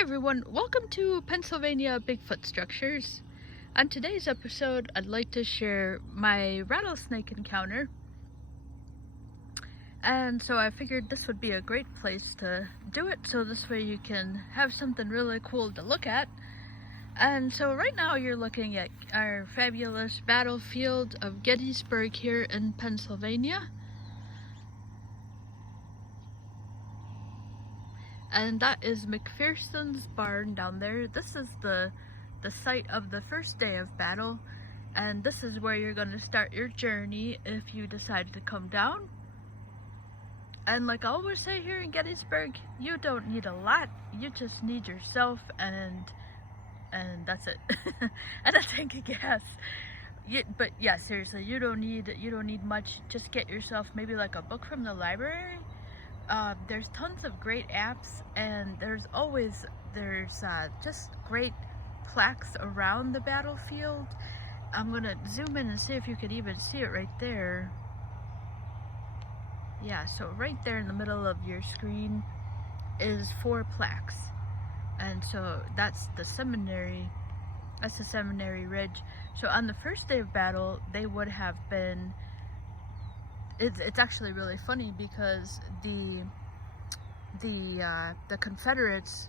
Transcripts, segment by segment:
Hi everyone, welcome to Pennsylvania Bigfoot Structures. On today's episode, I'd like to share my rattlesnake encounter. And so I figured this would be a great place to do it, so this way you can have something really cool to look at. And so right now you're looking at our fabulous battlefield of Gettysburg here in Pennsylvania. And that is McPherson's barn down there. This is the site of the first day of battle, and this is where you're going to start your journey if you decide to come down. And like I always say here in Gettysburg, you don't need a lot, you just need yourself and that's it. And a tank of gas. But yeah, seriously, you don't need much. Just get yourself maybe like a book from the library. There's tons of great apps, and there's just great plaques around the battlefield. I'm gonna zoom in and see if you could even see it right there. Yeah, so right there in the middle of your screen is 4 plaques, and so that's the seminary ridge. So on the first day of battle, they would have been. It's actually really funny because the Confederates,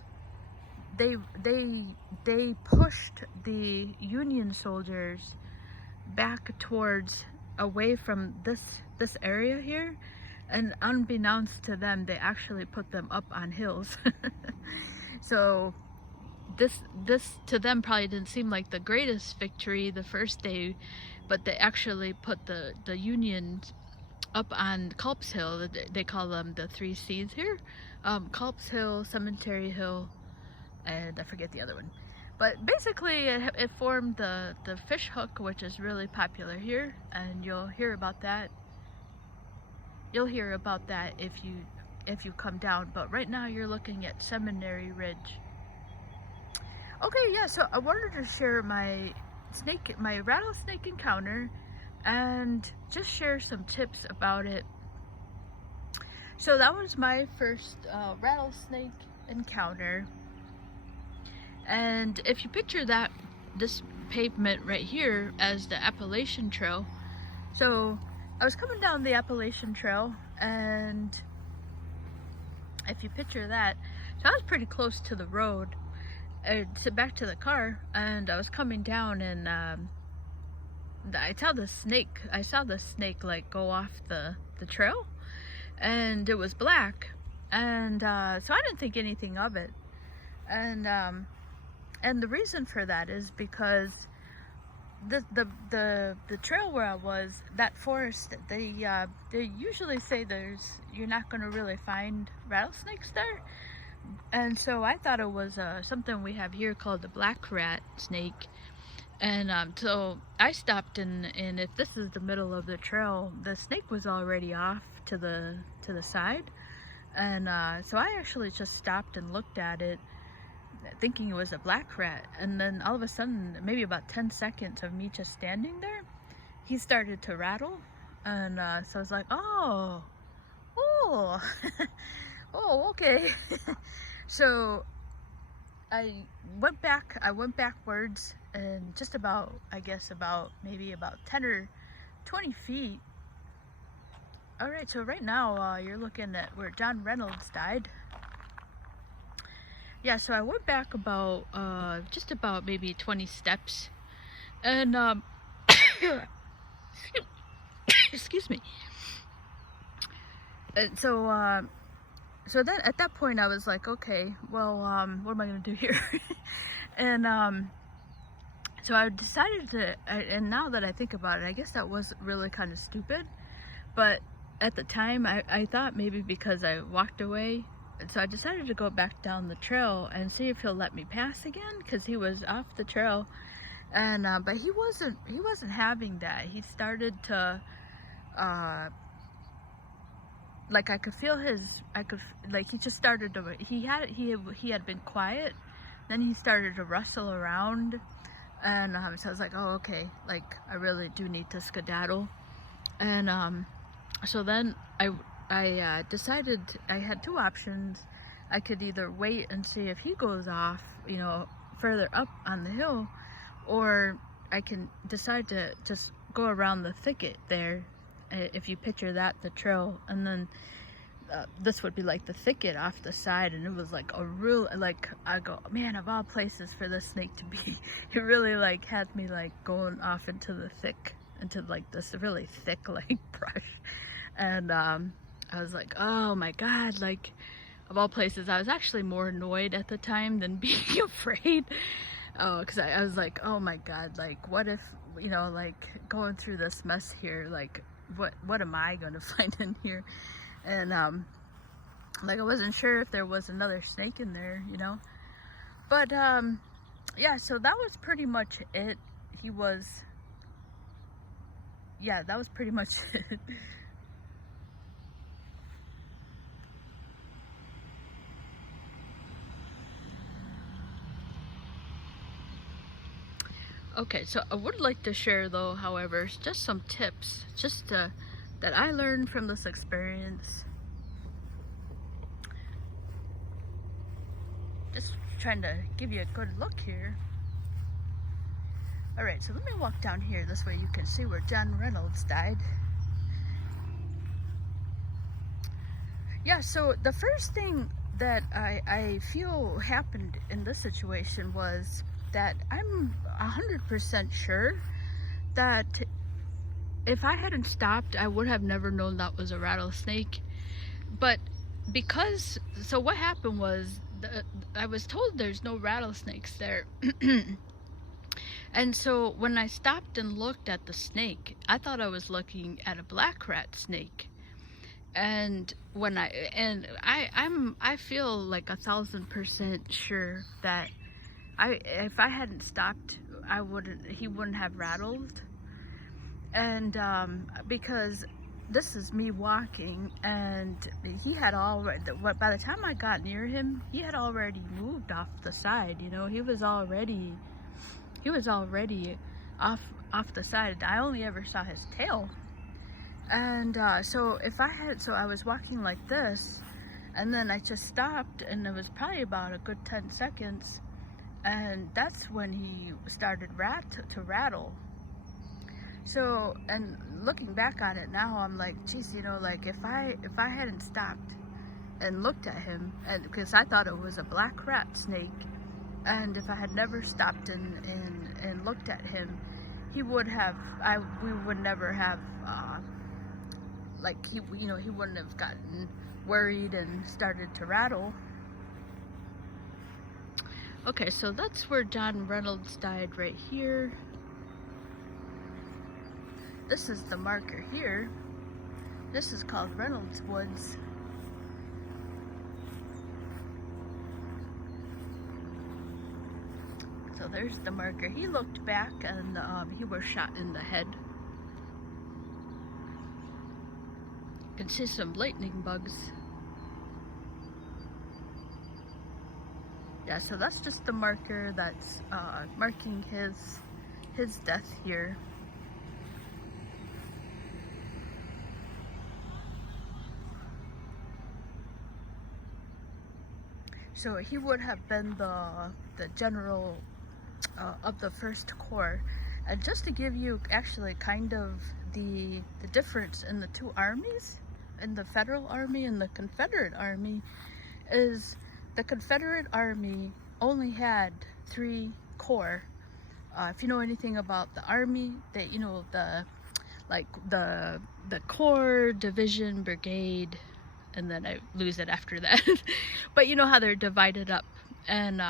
they pushed the Union soldiers back towards away from this area here, and unbeknownst to them, they actually put them up on hills. So this to them probably didn't seem like the greatest victory the first day, but they actually put the Unions up on Culp's Hill. They call them the 3 C's here. Culp's Hill, Cemetery Hill, and I forget the other one. But basically it formed the fish hook, which is really popular here, and you'll hear about that. You'll hear about that if you come down, but right now you're looking at Seminary Ridge. Okay, yeah, so I wanted to share my rattlesnake encounter and just share some tips about it. So that was my first rattlesnake encounter, and if you picture this pavement right here as the Appalachian Trail, so I was coming down the Appalachian Trail, and if you picture that, so I was pretty close to the road, so back to the car, and I was coming down, and I saw the snake like go off the trail, and it was black, and so I didn't think anything of it, and the reason for that is because the trail where I was, that forest, they usually say you're not going to really find rattlesnakes there, and so I thought it was something we have here called the black rat snake. And so I stopped, and if this is the middle of the trail, the snake was already off to the side, and so I actually just stopped and looked at it, thinking it was a black rat. And then all of a sudden, maybe about 10 seconds of me just standing there, he started to rattle, and so I was like, oh, oh, okay. So I went backwards, and just about, I guess maybe about 10 or 20 feet. All right, so right now you're looking at where John Reynolds died. Yeah, so I went back about just about maybe 20 steps, and excuse me. And so then at that point I was like, okay, well, what am I gonna do here? And so I decided to, and now that I think about it, I guess that was really kind of stupid, but at the time I thought maybe because I walked away, and so I decided to go back down the trail and see if he'll let me pass again, because he was off the trail, and but he wasn't having that. He started to like I could feel he just started to, he had been quiet, then he started to rustle around, and so I was like, oh, okay, like I really do need to skedaddle. And so then I decided I had 2 options. I could either wait and see if he goes off, you know, further up on the hill, or I can decide to just go around the thicket there. If you picture that, the trail, and then this would be like the thicket off the side, and it was like a real, like, I go, man, of all places for this snake to be, it really like had me like going off into the into like this really thick like brush. And I was like, oh my God, like, of all places. I was actually more annoyed at the time than being afraid. Because I was like, oh my God, like, what if, you know, like, going through this mess here, like, what am I going to find in here? And like, I wasn't sure if there was another snake in there, you know. But yeah, so that was pretty much it. Yeah, that was pretty much it. Okay, so I would like to share, though, however, just some tips that I learned from this experience. Just trying to give you a good look here. All right, so let me walk down here. This way you can see where John Reynolds died. Yeah, so the first thing that I feel happened in this situation was that I'm 100% sure that if I hadn't stopped, I would have never known that was a rattlesnake. But because, so what happened was, I was told there's no rattlesnakes there. And so when I stopped and looked at the snake, I thought I was looking at a black rat snake. And when I feel like 1000% sure that if I hadn't stopped, he wouldn't have rattled. And because this is me walking, and he had already, by the time I got near him, he had already moved off the side, you know. He was already off the side. I only ever saw his tail. And so I was walking like this, and then I just stopped, and it was probably about a good 10 seconds, and that's when he started to rattle. So, and looking back on it now, I'm like, geez, you know, like, if I hadn't stopped and looked at him, and because I thought it was a black rat snake, and if I had never stopped and looked at him, we would never have like, he wouldn't have gotten worried and started to rattle. Okay, so that's where John Reynolds died, right here. This is the marker here. This is called Reynolds Woods. So there's the marker. He looked back, and he was shot in the head. You can see some lightning bugs. Yeah, so that's just the marker that's marking his death here. So he would have been the general of the 1st Corps. And just to give you actually kind of the difference in the two armies, in the Federal Army and the Confederate Army, is the Confederate Army only had 3 corps. If you know anything about the Army, you know, the Corps, Division, Brigade, and then I lose it after that. But you know how they're divided up, and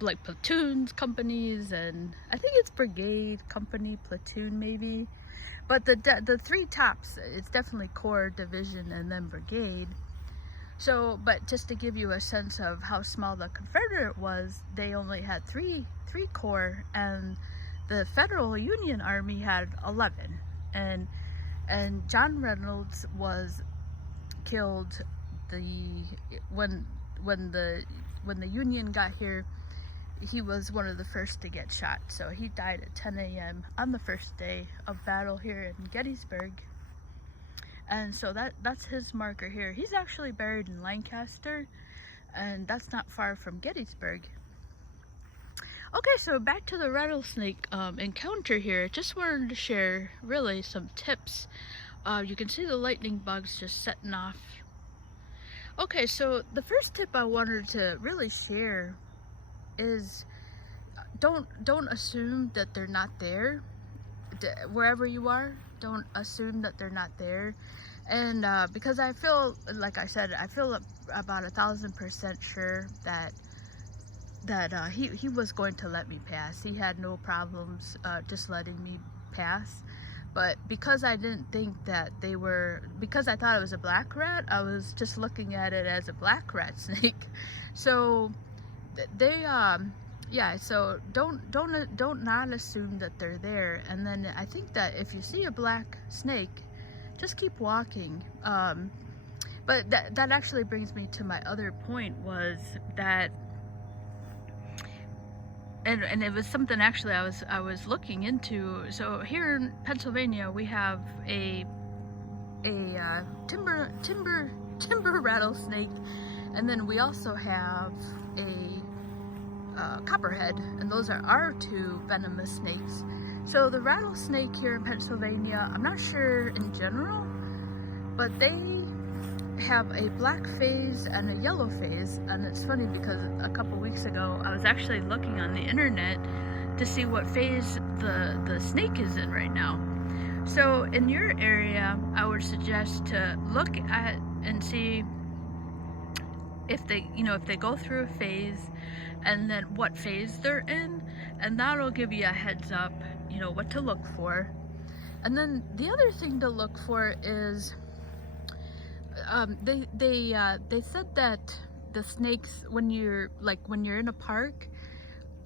like platoons, companies, and I think it's brigade, company, platoon maybe. But the 3 tops, it's definitely Corps, Division, and then Brigade. So, but just to give you a sense of how small the Confederate was, they only had three corps, and the Federal Union Army had 11. And John Reynolds was killed when the Union got here. He was one of the first to get shot. So he died at 10 a.m. on the first day of battle here in Gettysburg. And so that's his marker here. He's actually buried in Lancaster, and that's not far from Gettysburg. Okay, so back to the rattlesnake encounter here. Just wanted to share really some tips. You can see the lightning bugs just setting off. Okay, so the first tip I wanted to really share is don't assume that they're not there. Wherever you are, don't assume that they're not there. And because I feel, like I said, I feel about 1,000% sure that he was going to let me pass. He had no problems just letting me pass. But because I didn't think that they were, because I thought it was a black rat, I was just looking at it as a black rat snake. So they yeah, so don't not assume that they're there. And then I think that if you see a black snake, just keep walking. But that actually brings me to my other point, was that, and it was something actually I was looking into. So here in Pennsylvania we have a timber rattlesnake, and then we also have a copperhead, and those are our two venomous snakes. So the rattlesnake here in Pennsylvania, I'm not sure in general, but they have a black phase and a yellow phase. And it's funny because a couple weeks ago I was actually looking on the internet to see what phase the snake is in right now. So in your area, I would suggest to look at and see if they, if they go through a phase, and then what phase they're in, and that'll give you a heads up, what to look for. And then the other thing to look for is, they said that the snakes, when you're in a park,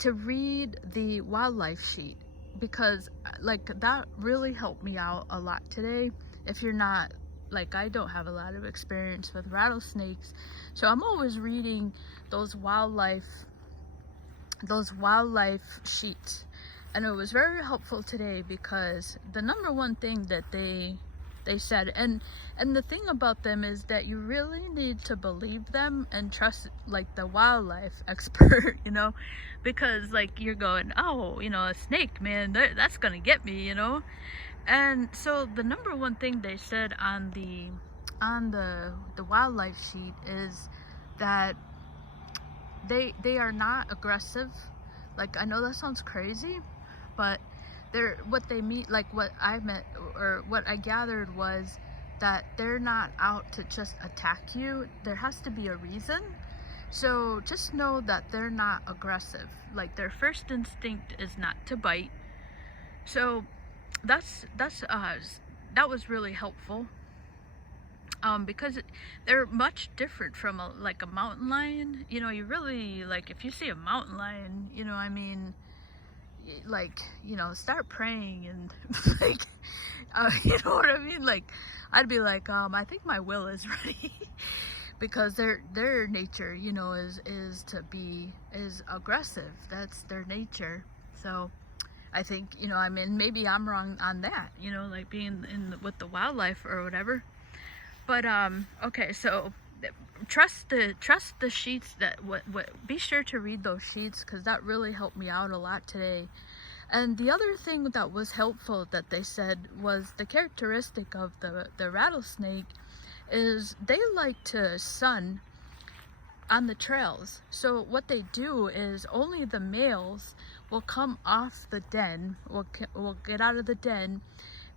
to read the wildlife sheet, because that really helped me out a lot today. If you're not, I don't have a lot of experience with rattlesnakes, so I'm always reading those wildlife sheets. And it was very helpful today, because the number one thing that they said, and the thing about them is that you really need to believe them and trust the wildlife expert, because you're going, oh, a snake, man, that's gonna get me, And so the number one thing they said on the wildlife sheet is that they are not aggressive. I know that sounds crazy, but what they mean, what I meant, or what I gathered, was that they're not out to just attack you. There has to be a reason. So just know that they're not aggressive. Their first instinct is not to bite. So that was really helpful, because they're much different from a mountain lion. You really, if you see a mountain lion, start praying and you know what I mean? I'd be I think my will is ready. Because their nature, is aggressive. That's their nature. So I think, maybe I'm wrong on that, being with the wildlife or whatever. But okay, so trust the sheets. Be sure to read those sheets, because that really helped me out a lot today. And the other thing that was helpful that they said was the characteristic of the rattlesnake is they like to sun on the trails. So what they do is only the males will come off the den, will get out of the den,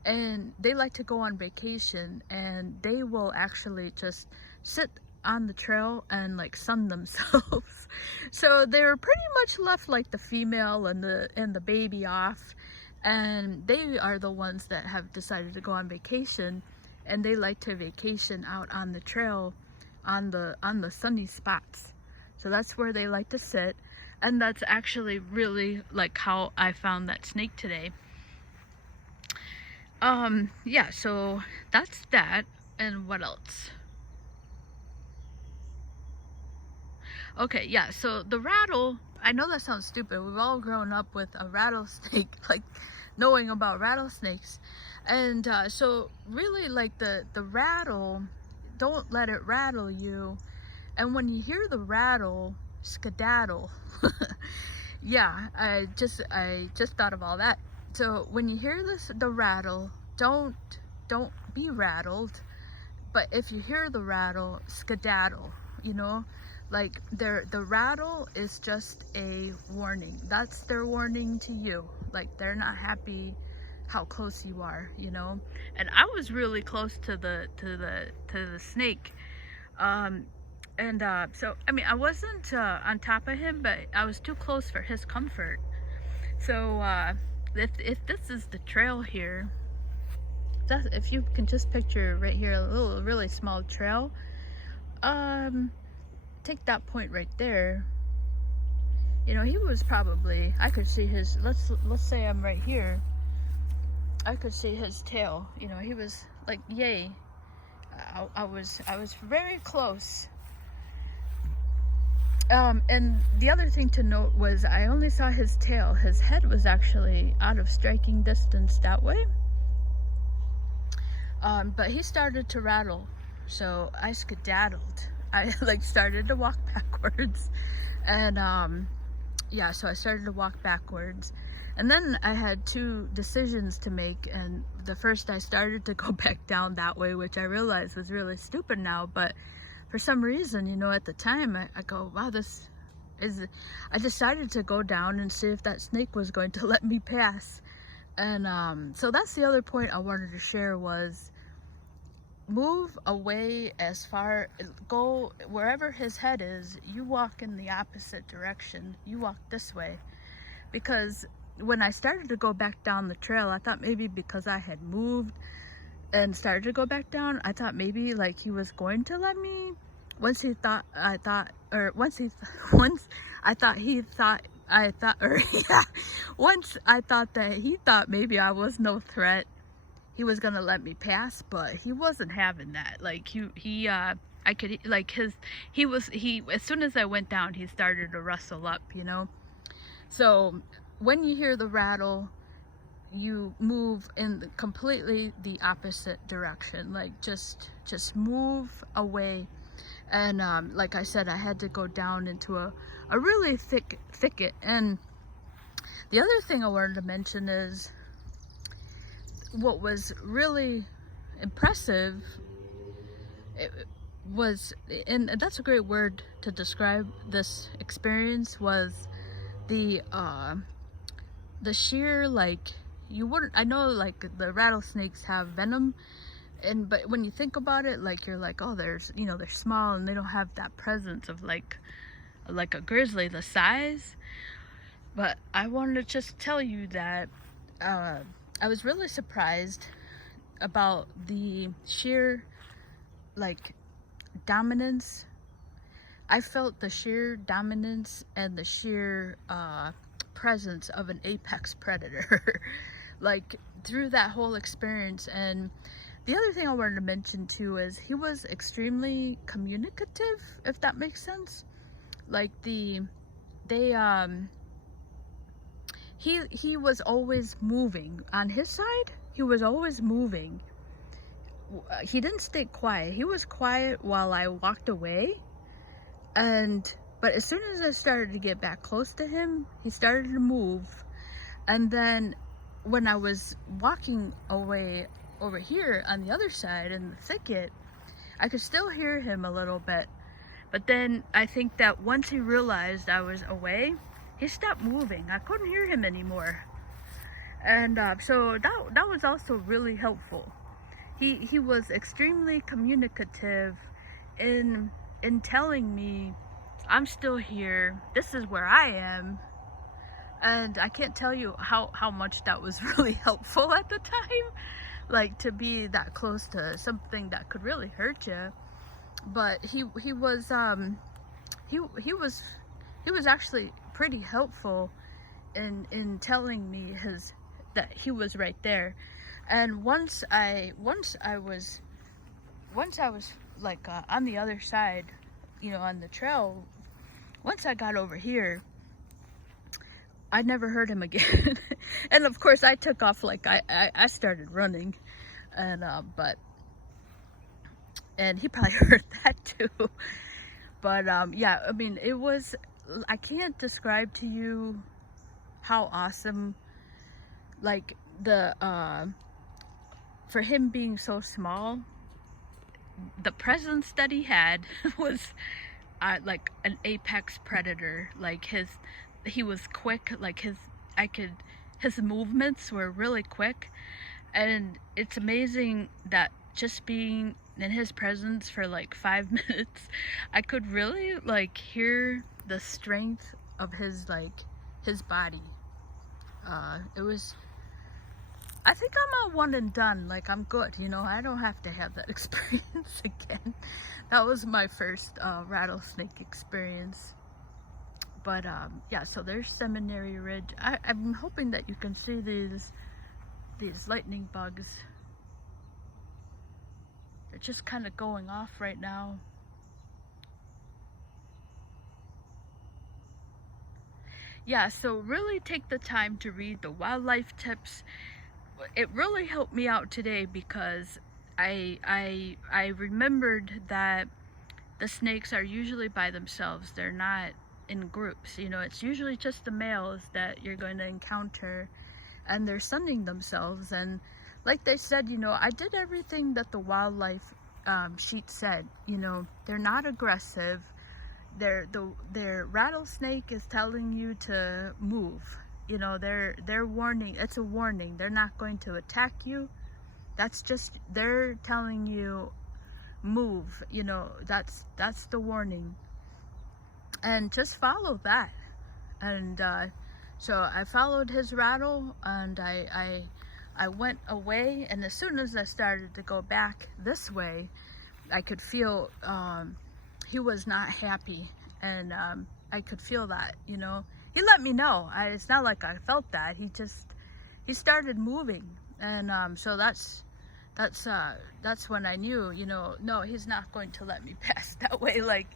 and they like to go on vacation, and they will actually just sit on the trail and sun themselves. So they're pretty much left the female and the baby off, and they are the ones that have decided to go on vacation, and they like to vacation out on the trail on the sunny spots. So that's where they like to sit, and that's actually really how I found that snake today. Yeah, so that's that. And what else? Okay, yeah, so the rattle, I know that sounds stupid. We've all grown up with a rattlesnake, knowing about rattlesnakes. And so really, the rattle, don't let it rattle you. And when you hear the rattle, skedaddle. Yeah, I just thought of all that. So when you hear the rattle, don't be rattled. But if you hear the rattle, skedaddle, you know, like the rattle is just a warning. That's their warning to you. Like they're not happy how close you are, you know. And I was really close to the snake. So I mean, I wasn't on top of him, but I was too close for his comfort. So if this is the trail here, if you can just picture right here a little really small trail, take that point right there. You know, he was probably, I could see his, let's say I'm right here, I could see his tail. You know, he was like, yay. I was very close. And the other thing to note was I only saw his tail. His head was actually out of striking distance that way. But he started to rattle, so I skedaddled. I like started to walk backwards, and yeah, so I started to walk backwards, and then I had two decisions to make. And the first, I started to go back down that way, which I realized was really stupid now, but for some reason, you know, at the time I go, wow, this is, I decided to go down and see if that snake was going to let me pass. And so that's the other point I wanted to share, was move away as far, go wherever his head is, you walk in the opposite direction, you walk this way. Because when I started to go back down the trail, I thought maybe because I had moved and started to go back down, I thought maybe like he was going to let me, once I thought that he thought maybe I was no threat, he was gonna let me pass. But he wasn't having that. Like I could, like he as soon as I went down, he started to rustle up, you know. So when you hear the rattle, you move in completely the opposite direction. Like just move away. And like I said, I had to go down into a really thick thicket. And the other thing I wanted to mention is, what was really impressive, it was, and that's a great word to describe this experience, was the sheer, like, you wouldn't, I know like the rattlesnakes have venom, but when you think about it, like, you're like, oh, there's, you know, they're small and they don't have that presence of like a grizzly, the size. But I wanted to just tell you that I was really surprised about the sheer, like, dominance. I felt the sheer dominance and the sheer presence of an apex predator like through that whole experience. And the other thing I wanted to mention too is he was extremely communicative, if that makes sense. Like he was always moving on his side. He was always moving. He didn't stay quiet. He was quiet while I walked away, but as soon as I started to get back close to him, he started to move. And then when I was walking away over here on the other side in the thicket, I could still hear him a little bit. But then I think that once he realized I was away, he stopped moving. I couldn't hear him anymore. And so that was also really helpful. He was extremely communicative in telling me, I'm still here, this is where I am. And I can't tell you how much that was really helpful at the time, like to be that close to something that could really hurt you. But he was actually pretty helpful in telling me that he was right there. And once I was like on the other side, you know, on the trail, once I got over here, I never heard him again. And of course I took off, like I started running, and he probably heard that too. But yeah, I mean, it was, I can't describe to you how awesome, like, the for him being so small, the presence that he had was like an apex predator. Like he was quick, like his movements were really quick. And it's amazing that just being in his presence for like 5 minutes, I could really like hear the strength of his body. It was, I think I'm a one and done. Like, I'm good, you know, I don't have to have that experience again. That was my first rattlesnake experience. But yeah, so there's Seminary Ridge. I'm hoping that you can see these lightning bugs. They're just kind of going off right now. Yeah, so really take the time to read the wildlife tips. It really helped me out today because I remembered that the snakes are usually by themselves. They're not in groups. You know, it's usually just the males that you're going to encounter, and they're sunning themselves. And like they said, you know, I did everything that the wildlife sheet said. You know, they're not aggressive. Their rattlesnake is telling you to move. You know, they're warning. It's a warning. They're not going to attack you. That's just, they're telling you move. You know, that's the warning. And just follow that. And so I followed his rattle, and I went away. And as soon as I started to go back this way, I could feel he was not happy, and I could feel that, you know. He let me know. It's not like I felt that. He started moving, and so that's when I knew, you know, no, he's not going to let me pass that way. Like,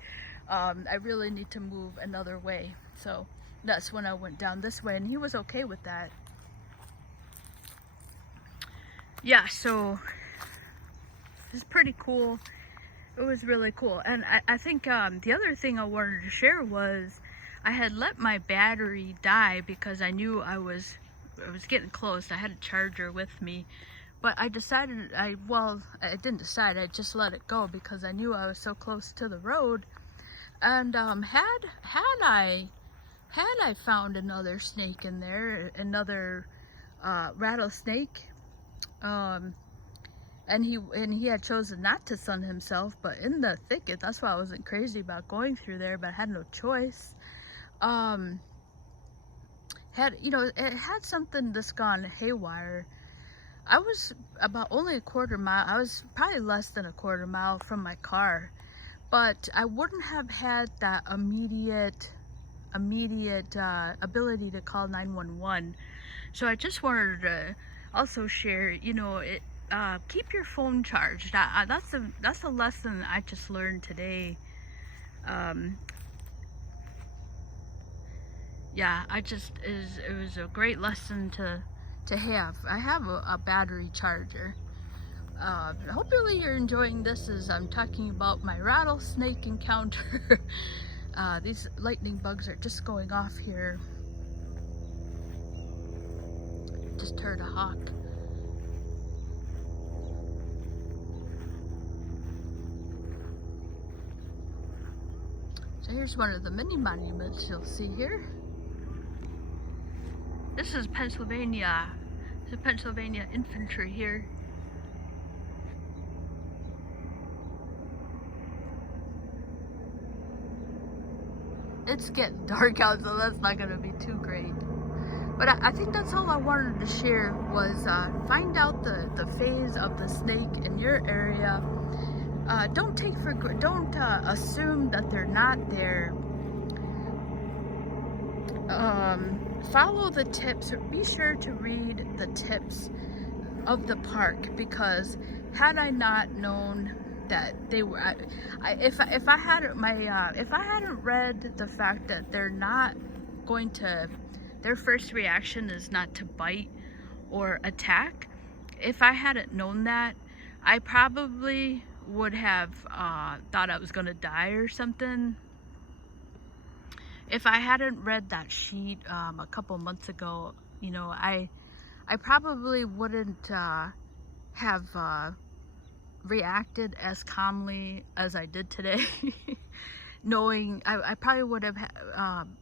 I really need to move another way. So that's when I went down this way, and he was okay with that. Yeah, so it's pretty cool. It was really cool. And I think the other thing I wanted to share was I had let my battery die because I knew I was getting close. I had a charger with me, but I decided I didn't decide, I just let it go because I knew I was so close to the road. And had I found another snake in there, another rattlesnake, and he had chosen not to sun himself, but in the thicket. That's why I wasn't crazy about going through there, but I had no choice. Had, you know, it had something that's gone haywire. I was about only a quarter mile. I was probably less than a quarter mile from my car, but I wouldn't have had that immediate ability to call 911. So I just wanted to also share, you know, keep your phone charged. That's a lesson I just learned today. Yeah, it was a great lesson to have. I have a battery charger. Hopefully you're enjoying this as I'm talking about my rattlesnake encounter. These lightning bugs are just going off here. Just heard a hawk. So here's one of the mini monuments you'll see here. This is Pennsylvania. There's a Pennsylvania infantry here. It's getting dark out, so that's not gonna be too great. But I think that's all I wanted to share was find out the phase of the snake in your area. Don't assume that they're not there. Follow the tips. Be sure to read the tips of the park, because had I not known that they were, if I hadn't read the fact that they're not going to, their first reaction is not to bite or attack. If I hadn't known that, I probably would have thought I was gonna die or something. If I hadn't read that sheet a couple months ago, you know, I probably wouldn't have reacted as calmly as I did today. Knowing, I probably would have,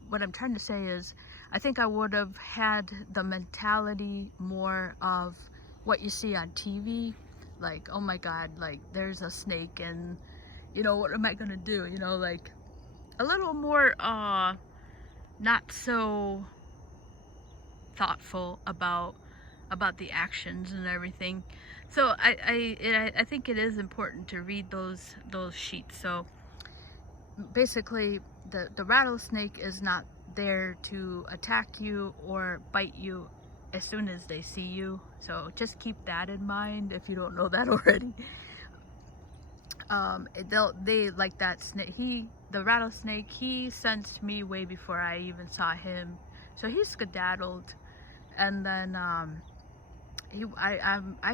what I'm trying to say is, I think I would have had the mentality more of what you see on TV, like, oh my God, like there's a snake and, you know, what am I gonna do? You know, like a little more not so thoughtful about the actions and everything. So I think it is important to read those sheets. So basically, the rattlesnake is not there to attack you or bite you as soon as they see you. So just keep that in mind if you don't know that already. They like that snake. The rattlesnake, he sensed me way before I even saw him. So he skedaddled, and then I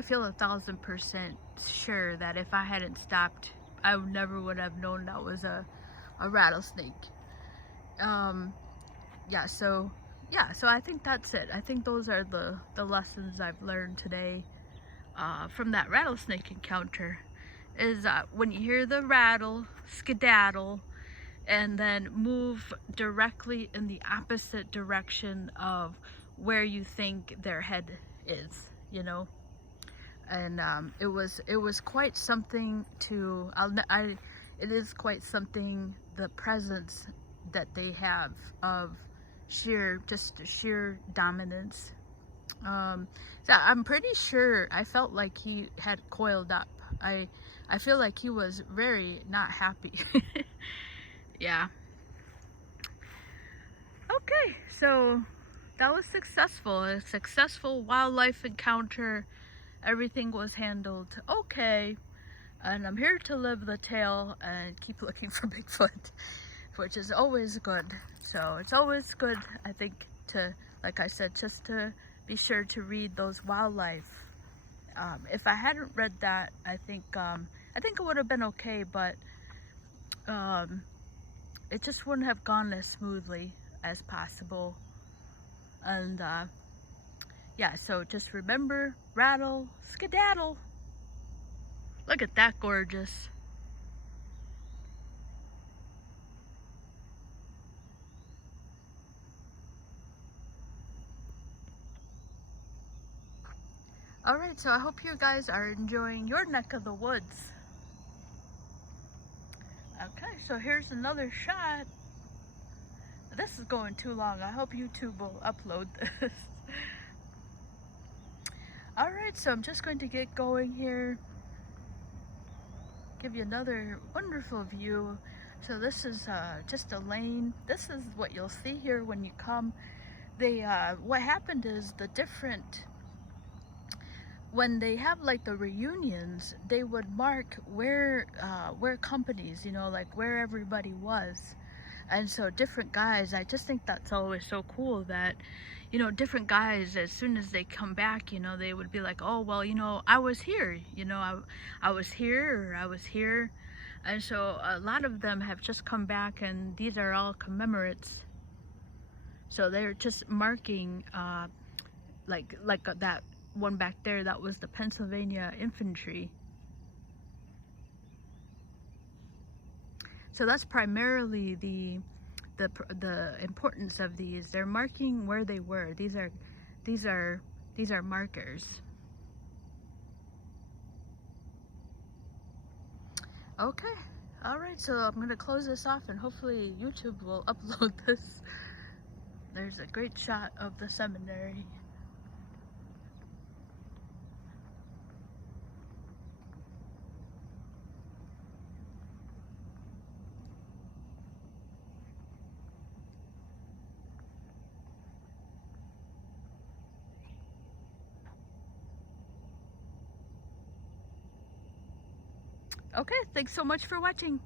feel 1,000% sure that if I hadn't stopped, I never would have known that was a rattlesnake. Yeah, so I think that's it. I think those are the lessons I've learned today from that rattlesnake encounter. Is when you hear the rattle, skedaddle, and then move directly in the opposite direction of where you think their head is, you know. And it was quite something to, it is quite something, the presence that they have of just sheer dominance. So I'm pretty sure I felt like he had coiled up. I feel like he was very not happy. Yeah. Okay, so that was successful. A successful wildlife encounter. Everything was handled okay. And I'm here to live the tale and keep looking for Bigfoot, which is always good. So it's always good, I think, to, like I said, just to be sure to read those wildlife. If I hadn't read that, I think it would have been okay, but it just wouldn't have gone as smoothly as possible. And yeah, so just remember, rattle, skedaddle. Look at that gorgeous. Alright, so I hope you guys are enjoying your neck of the woods. Okay, so here's another shot. This is going too long. I hope YouTube will upload this. Alright, so I'm just going to get going here. Give you another wonderful view. So this is just a lane. This is what you'll see here when you come. What happened is when they have like the reunions, they would mark where companies, you know, like where everybody was. And so different guys, I just think that's always so cool that, you know, different guys, as soon as they come back, you know, they would be like, oh, well, you know, I was here, you know, I was here, or I was here. And so a lot of them have just come back, and these are all commemorates. So they're just marking, like that one back there, that was the Pennsylvania Infantry. So that's primarily the importance of these. They're marking where they were. These are markers. Okay. All right. So I'm gonna close this off, and hopefully YouTube will upload this. There's a great shot of the seminary. Okay, thanks so much for watching.